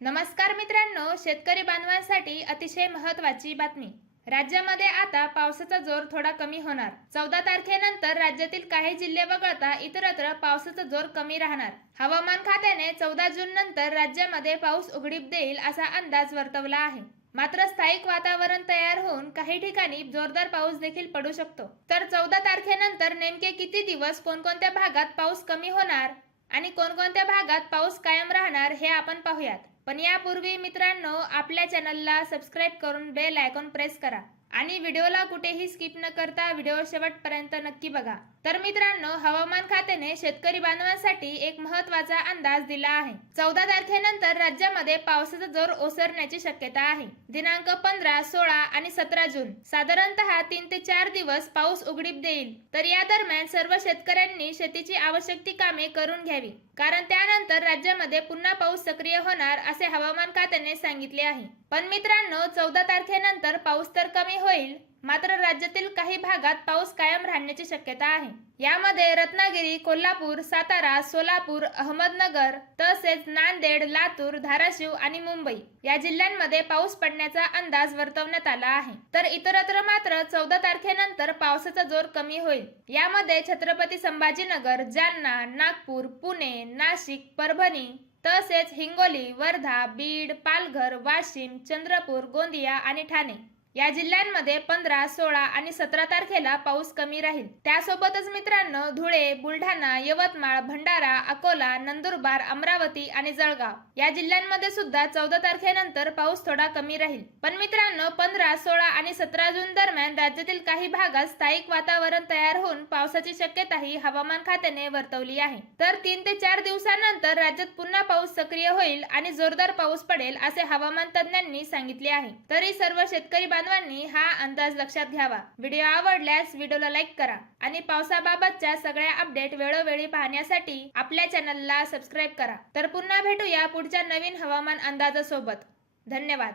नमस्कार मित्रांनो, शेतकरी बांधवांसाठी अतिशय महत्त्वाची बातमी। राज्यामध्ये आता पावसाचा जोर थोडा कमी होणार। 14 तारखेनंतर राज्यातील काही जिल्हे वगळता इतरत्र पावसाचा जोर कमी राहणार। हवामान खात्याने 14 जून नंतर राज्यामध्ये पाऊस उघडीप देईल असा अंदाज वर्तवला आहे। मात्र स्थायिक वातावरण तयार होऊन काही ठिकाणी जोरदार पाऊस देखील पडू शकतो। तर 14 तारखेनंतर नेमके किती दिवस कोणकोणत्या भागात पाऊस कमी होणार आणि कोणकोणत्या भागात पाऊस कायम राहणार हे आपण पाहूयात। पण यापूर्वी मित्रांनो, आपल्या चॅनलला सबस्क्राईब करून बेल आयकॉन प्रेस करा आणि व्हिडिओला कुठेही स्किप न करता व्हिडिओ शेवटपर्यंत नक्की बघा। तर मित्रांनो, हवामान खात्याने शेतकरी बांधवांसाठी एक महत्त्वाचा अंदाज दिला आहे। 14 तारखेनंतर राज्यामध्ये पावसाचा जोर ओसरण्याची शक्यता आहे। दिनांक 15, 16 आणि 17 जून साधारणतः 3 ते 4 दिवस पाऊस उघडीप देईल। तर या दरम्यान सर्व शेतकऱ्यांनी शेतीची आवश्यक ती कामे करून घ्यावी, कारण त्यानंतर राज्यामध्ये पुन्हा पाऊस सक्रिय होणार असे हवामान खात्याने सांगितले आहे। पण मित्रांनो, 14 तारखेनंतर पाऊस तर कमी होईल, मात्र राज्यातील काही भागात पाऊस कायम राहण्याची शक्यता आहे। यामध्ये रत्नागिरी, कोल्हापूर, सातारा, सोलापूर, अहमदनगर तसेच नांदेड, लातूर, धाराशिव आणि मुंबई या जिल्ह्यांमध्ये पाऊस पडण्याचा अंदाज वर्तवण्यात आला आहे। तर इतरत्र मात्र 14 तारखेनंतर पावसाचा जोर कमी होईल। यामध्ये छत्रपती संभाजीनगर, जालना, नागपूर, पुणे, नाशिक, परभणी तसेच हिंगोली, वर्धा, बीड, पालघर, वाशिम, चंद्रपूर, गोंदिया आणि ठाणे या जिल्ह्यांमध्ये 15, 16 आणि 17 तारखेला पाऊस कमी राहील। त्यासोबतच मित्रांनो, धुळे, बुलढाणा, यवतमाळ, भंडारा, अकोला, नंदुरबार, अमरावती आणि जळगाव या जिल्ह्यांमध्ये सुद्धा 14 तारखेनंतर पाऊस थोडा कमी राहील। पण मित्रांनो, 15, 16 आणि 17 जून दरम्यान राज्यातील काही भागात स्थायिक वातावरण तयार होऊन पावसाची शक्यताही हवामान खात्याने वर्तवली आहे। तर 3 ते 4 दिवसानंतर राज्यात पुन्हा पाऊस सक्रिय होईल आणि जोरदार पाऊस पडेल असे हवामान तज्ञांनी सांगितले आहे। तरी सर्व शेतकरी बांधवांनी हा अंदाज लक्षात घ्यावा। व्हिडिओ आवडल्यास व्हिडिओला लाईक करा आणि पावसाबाबतच्या सगळ्या अपडेट वेळोवेळी पाहण्यासाठी आपल्या चॅनलला सबस्क्राईब करा। तर पुन्हा भेटूया पुढच्या नवीन हवामान अंदाजासोबत। धन्यवाद।